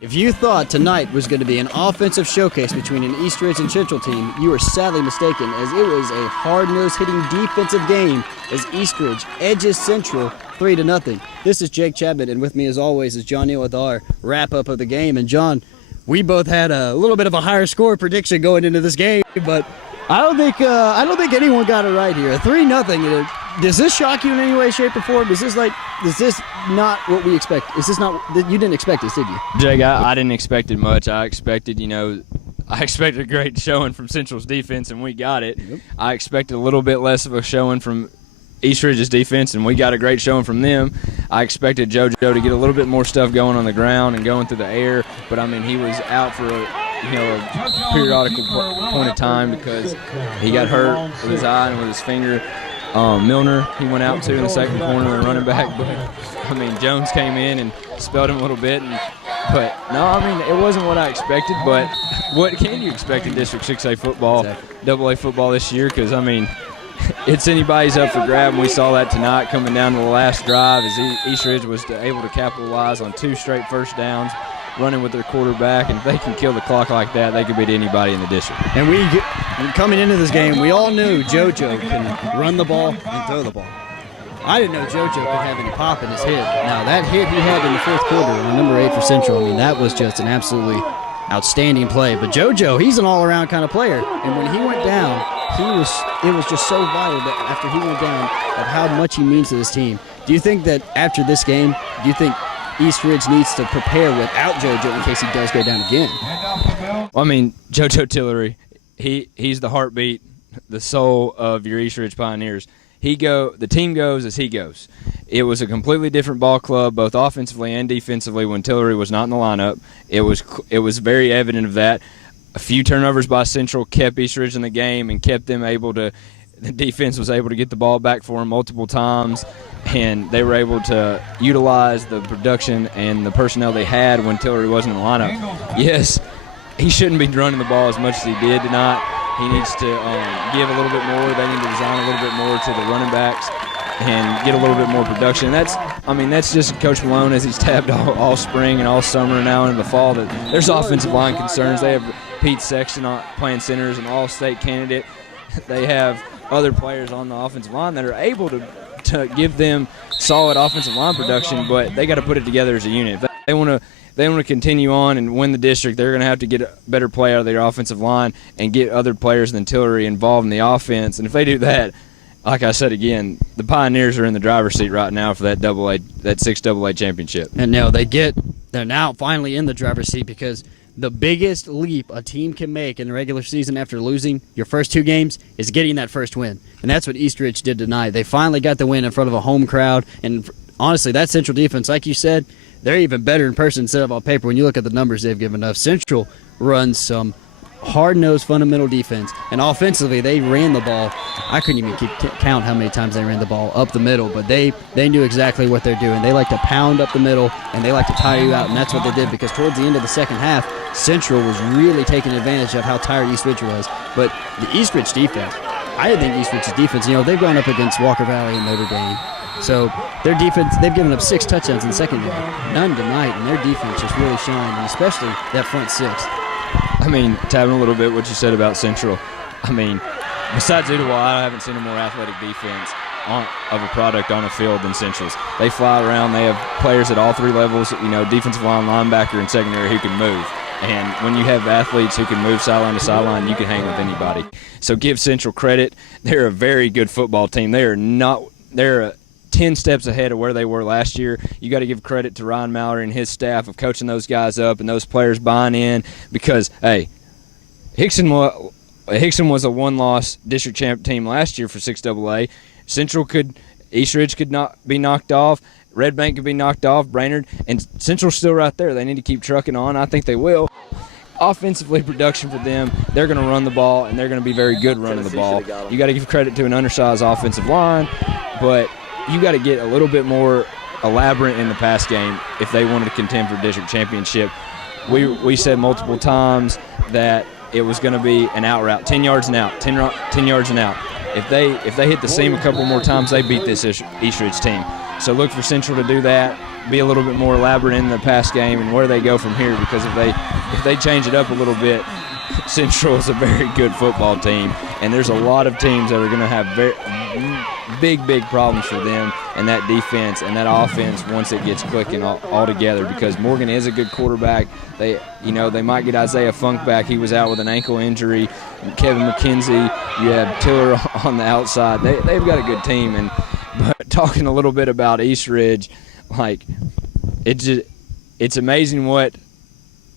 If you thought tonight was going to be an offensive showcase between an Eastridge and Central team, you were sadly mistaken, as it was a hard-nosed hitting defensive game as Eastridge edges Central 3-0. This is Jake Chapman, and with me as always is John Neal with our wrap-up of the game. And John, we both had a little bit of a higher score prediction going into this game, but I don't think anyone got it right here. 3-0. Does this shock you in any way, shape, or form? Is this not what we expect? Is this not, you didn't expect this, did you? Jake, I didn't expect it much. I expected a great showing from Central's defense, and we got it. Yep. I expected a little bit less of a showing from Eastridge's defense, and we got a great showing from them. I expected JoJo to get a little bit more stuff going on the ground and going through the air, but, I mean, he was out for a periodical point of time because he got hurt with his eye and with his finger. Milner, he went out to in the second corner, the running back, but I mean Jones came in and spelled him a little bit, but no, I mean it wasn't what I expected. But what can you expect in District 6A football, AA football this year? Because I mean, it's anybody's up for grab, and we saw that tonight coming down to the last drive as Eastridge was able to capitalize on 2 straight first downs, running with their quarterback, and if they can kill the clock like that, they could beat anybody in the district. And coming into this game, we all knew JoJo can run the ball and throw the ball. I didn't know JoJo could have any pop in his hit. Now, that hit he had in the fourth quarter on number 8 for Central, I mean, that was just an absolutely outstanding play. But JoJo, he's an all-around kind of player, and when he went down, it was just so vital that after he went down of how much he means to this team. Do you think that after this game, do you think Eastridge needs to prepare without JoJo in case he does go down again? Well, I mean, JoJo Tillery, he's the heartbeat, the soul of your Eastridge Pioneers. The team goes as he goes. It was a completely different ball club, both offensively and defensively, when Tillery was not in the lineup. It was very evident of that. A few turnovers by Central kept Eastridge in the game and kept them the defense was able to get the ball back for him multiple times, and they were able to utilize the production and the personnel they had when Tillery wasn't in the lineup. Yes, he shouldn't be running the ball as much as he did tonight. He needs to give a little bit more. They need to design a little bit more to the running backs and get a little bit more production. That's just Coach Malone, as he's tabbed all spring and all summer now in the fall, that there's offensive line concerns. They have Pete Sexton playing center as an all-state candidate. They have other players on the offensive line that are able to give them solid offensive line production, but they got to put it together as a unit. If they want to continue on and win the district, they're going to have to get a better play out of their offensive line and get other players than Tillery involved in the offense. And if they do that, like I said again, the Pioneers are in the driver's seat right now for that 6AA championship. And now they're now finally in the driver's seat, because the biggest leap a team can make in the regular season after losing your first 2 games is getting that first win. And that's what Eastridge did tonight. They finally got the win in front of a home crowd. And honestly, that Central defense, like you said, they're even better in person instead of on paper when you look at the numbers they've given us. Central runs some hard-nosed fundamental defense, and offensively they ran the ball. I couldn't even count how many times they ran the ball up the middle, but they knew exactly what they're doing. They like to pound up the middle, and they like to tire you out, and that's what they did, because towards the end of the second half, Central was really taking advantage of how tired Eastridge was. But the Eastridge defense, I think Eastridge's defense, they've gone up against Walker Valley and Notre Dame. So their defense, they've given up 6 touchdowns in the secondary, none tonight, and their defense just really shined, and especially that front 6. I mean, tapping a little bit what you said about Central, I mean, besides Ottawa, I haven't seen a more athletic defense of a product on a field than Central's. They fly around. They have players at all 3 levels, defensive line, linebacker, and secondary who can move. And when you have athletes who can move sideline to sideline, you can hang with anybody. So give Central credit. They're a very good football team. They're 10 steps ahead of where they were last year. You got to give credit to Ryan Mallory and his staff of coaching those guys up and those players buying in, because, hey, Hickson was a 1-loss district champ team last year for 6AA. Eastridge could not be knocked off. Red Bank could be knocked off, Brainerd, and Central's still right there. They need to keep trucking on. I think they will. Offensively, production for them, they're going to run the ball, and they're going to be very good running the ball. You got to give credit to an undersized offensive line, but you got to get a little bit more elaborate in the pass game if they wanted to contend for district championship. We said multiple times that it was going to be an out route, 10 yards and out, 10 yards and out. If they hit the seam a couple more times, they beat this Eastridge team. So look for Central to do that. be a little bit more elaborate in the pass game and where they go from here, because if they change it up a little bit, Central is a very good football team, and there's a lot of teams that are going to have very big problems for them and that defense and that offense once it gets clicking all together, because Morgan is a good quarterback. They might get Isaiah Funk back. He was out with an ankle injury. Kevin McKenzie, you have Tiller on the outside. They've got a good team. But talking a little bit about East Ridge, like it's amazing what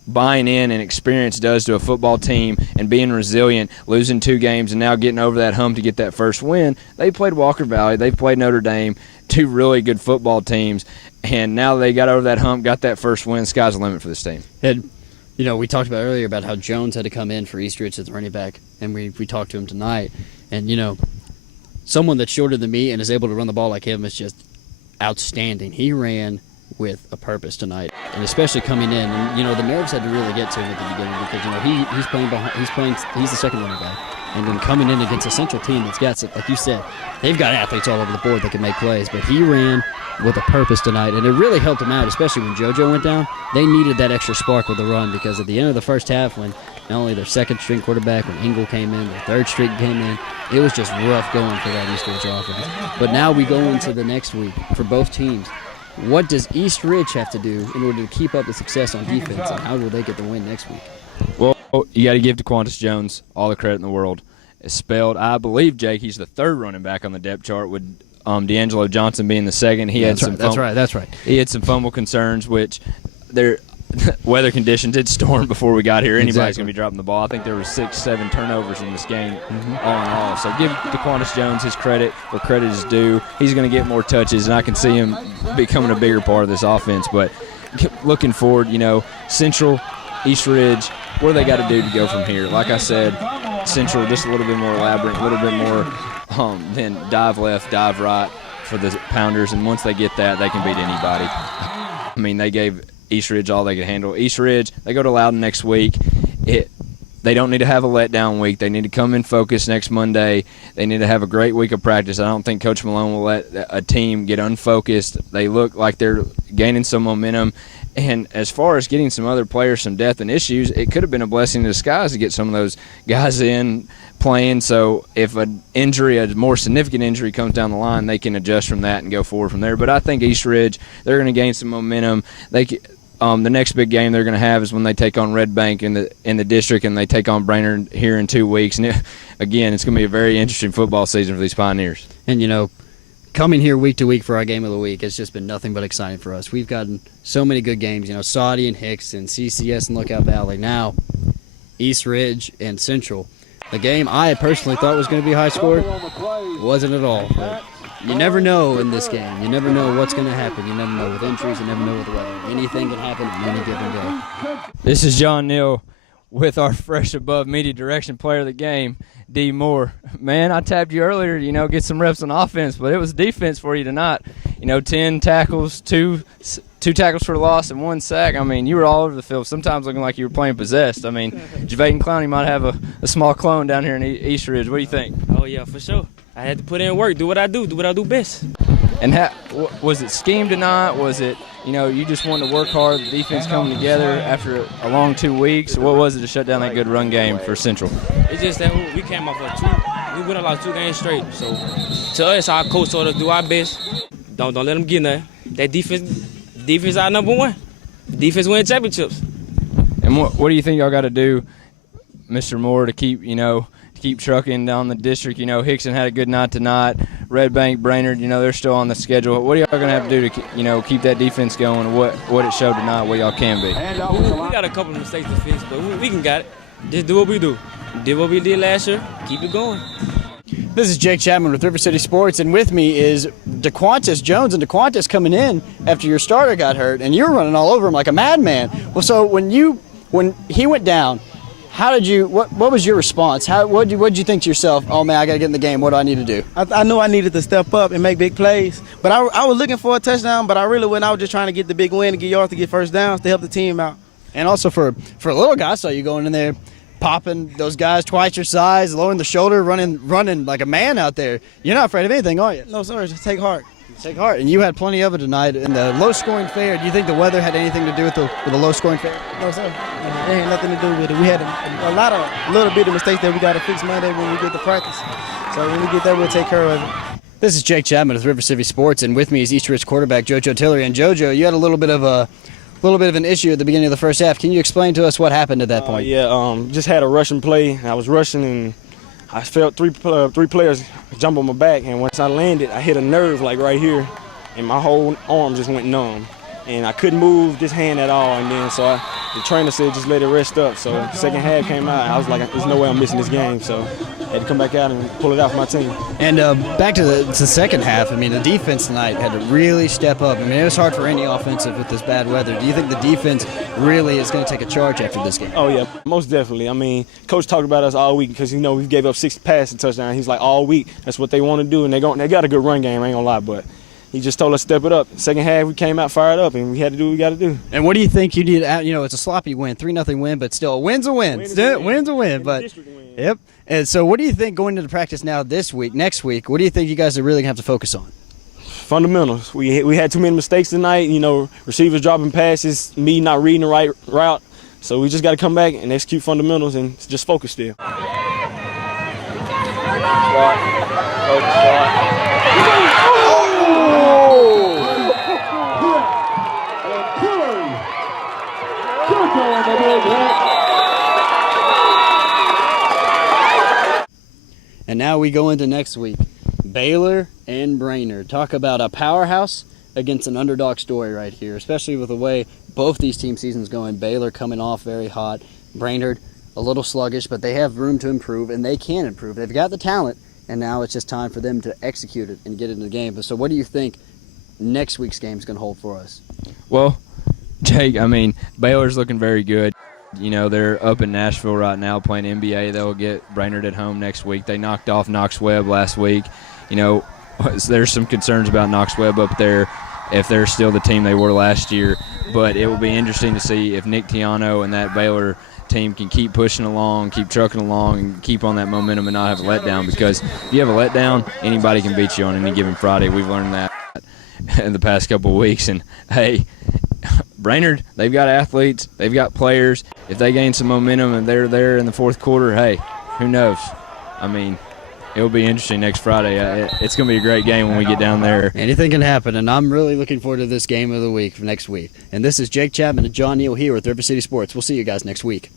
buying in and experience does to a football team, and being resilient, losing 2 games and now getting over that hump to get that first win. They played Walker Valley, they played Notre Dame, 2 really good football teams, and now they got over that hump, got that first win. Sky's the limit for this team. And, we talked about earlier about how Jones had to come in for East Ridge as the running back, and we talked to him tonight. And, someone that's shorter than me and is able to run the ball like him is just outstanding. He ran with a purpose tonight, and especially coming in, and the nerves had to really get to him at the beginning, because he's playing behind, he's the second running back, and then coming in against a Central team that's got, like you said, they've got athletes all over the board that can make plays, but he ran with a purpose tonight, and it really helped him out, especially when JoJo went down. They needed that extra spark with the run, because at the end of the first half, when not only their second string quarterback, when Engel came in, their third string came in, it was just rough going for that East Ridge offense. But now we go into the next week for both teams. What does East Ridge have to do in order to keep up the success on defense, and how will they get the win next week? Well, you got to give DeQuantus Jones all the credit in the world. It's spelled, I believe, Jake, he's the 3rd running back on the depth chart, with D'Angelo Johnson being the 2nd. That's right. He had some fumble concerns, which they're weather conditions. It stormed before we got here. Anybody's going to be dropping the ball. I think there were 6-7 turnovers in this game, all in all. So give DeQuantus Jones his credit where credit is due. He's going to get more touches, and I can see him becoming a bigger part of this offense. But looking forward, Central, East Ridge, what do they got to do to go from here? Like I said, Central just a little bit more elaborate, a little bit more than dive left, dive right for the Pounders, and once they get that, they can beat anybody. I mean, they gave East Ridge all they could handle. East Ridge, they go to Loudon next week. They don't need to have a letdown week. They need to come in focused next Monday. They need to have a great week of practice. I don't think Coach Malone will let a team get unfocused. They look like they're gaining some momentum. And as far as getting some other players some depth and issues, it could have been a blessing in disguise to get some of those guys in playing. So if a more significant injury comes down the line, they can adjust from that and go forward from there. But I think East Ridge, they're going to gain some momentum. The next big game they're going to have is when they take on Red Bank in the district, and they take on Brainerd here in 2 weeks. And again, it's going to be a very interesting football season for these Pioneers. And coming here week to week for our game of the week, it's just been nothing but exciting for us. We've gotten so many good games. Saudi and Hicks and CCS and Lookout Valley. Now, East Ridge and Central. The game I personally thought was going to be high scored wasn't at all. But you never know in this game. You never know what's going to happen. You never know with injuries. You never know with the weather. Anything can happen on any given day. This is John Neal with our fresh above media direction player of the game, D. Moore. Man, I tapped you earlier, get some reps on offense, but it was defense for you tonight. 10 tackles, two tackles for loss, and 1 sack. I mean, you were all over the field, sometimes looking like you were playing possessed. I mean, Javayton Clowney might have a small clone down here in East Ridge. What do you think? Oh, yeah, for sure. I had to put in work, do what I do best. And was it scheme tonight? Was it, you just wanted to work hard, the defense coming together after a long 2 weeks? What was it to shut down that good run game for Central? It's just that we came off we went lost 2 games straight. So to us, our coach told us do our best. Don't let them get nothing. That defense our number one. Defense win championships. And what do you think y'all got to do, Mr. Moore, to keep trucking down the district? Hickson had a good night tonight. Red Bank, Brainerd, they're still on the schedule. What are y'all going to have to do to, keep that defense going? What it showed tonight, what y'all can be? We got a couple of mistakes to fix, but we can got it. Just do what we do. Did what we did last year. Keep it going. This is Jake Chapman with River City Sports, and with me is DeQuantus Jones. And DeQuantus coming in after your starter got hurt, and you were running all over him like a madman. Well, so when he went down, how did you? What was your response? What did you think to yourself? Oh man, I got to get in the game. What do I need to do? I knew I needed to step up and make big plays, but I was looking for a touchdown. But I really wasn't. I was just trying to get the big win, to get yards, to get first downs, to help the team out. And also for a little guy, I saw you going in there, popping those guys twice your size, lowering the shoulder, running like a man out there. You're not afraid of anything, are you? No, sir. Just take heart. Take heart. And you had plenty of it tonight in the low-scoring fair. Do you think the weather had anything to do with the low-scoring fair? No, sir. It ain't nothing to do with it. We had a little bit of mistakes that we got to fix Monday when we get to practice. So when we get there, we'll take care of it. This is Jake Chapman with River City Sports, and with me is East Ridge quarterback JoJo Tillery. And JoJo, you had a little bit of an issue at the beginning of the first half. Can you explain to us what happened at that point? Just had a rushing play. I was rushing and I felt three players jump on my back, and once I landed, I hit a nerve like right here, and my whole arm just went numb, and I couldn't move this hand at all. And then the trainer said just let it rest up. So second half came out, I was like, there's no way I'm missing this game. So I had to come back out and pull it out for my team. And back to the second half, I mean, the defense tonight had to really step up. I mean, it was hard for any offensive with this bad weather. Do you think the defense really is going to take a charge after this game? Oh, yeah, most definitely. I mean, Coach talked about us all week because, we gave up 6 passing touchdowns. He's like, all week, that's what they want to do, and they got a good run game, I ain't going to lie, but he just told us to step it up. Second half, we came out fired up, and we had to do what we got to do. And what do you think you need? It's a sloppy win, 3-0 win, but still, a win's a win. Win's a win. But yep. And so, what do you think going into practice now next week? What do you think you guys are really gonna have to focus on? Fundamentals. We had too many mistakes tonight. Receivers dropping passes, me not reading the right route. So we just got to come back and execute fundamentals and just focus still. And now we go into next week. Baylor and Brainerd. Talk about a powerhouse against an underdog story right here, especially with the way both these team seasons going. Baylor coming off very hot. Brainerd a little sluggish, but they have room to improve, and they can improve. They've got the talent, and now it's just time for them to execute it and get into the game. But so what do you think next week's game is going to hold for us? Well, Jake, I mean, Baylor's looking very good. They're up in Nashville right now playing NBA. They'll get Brainerd at home next week. They knocked off Knox Webb last week. There's some concerns about Knox Webb up there if they're still the team they were last year. But it will be interesting to see if Nick Tiano and that Baylor team can keep pushing along, keep trucking along, and keep on that momentum and not have a letdown. Because if you have a letdown, anybody can beat you on any given Friday. We've learned that in the past couple of weeks. And, hey, Brainerd, they've got athletes, they've got players. If they gain some momentum and they're there in the fourth quarter, hey, who knows? I mean, it'll be interesting next Friday. It's going to be a great game when we get down there. Anything can happen, and I'm really looking forward to this game of the week for next week. And this is Jake Chapman and John Neal here with River City Sports. We'll see you guys next week.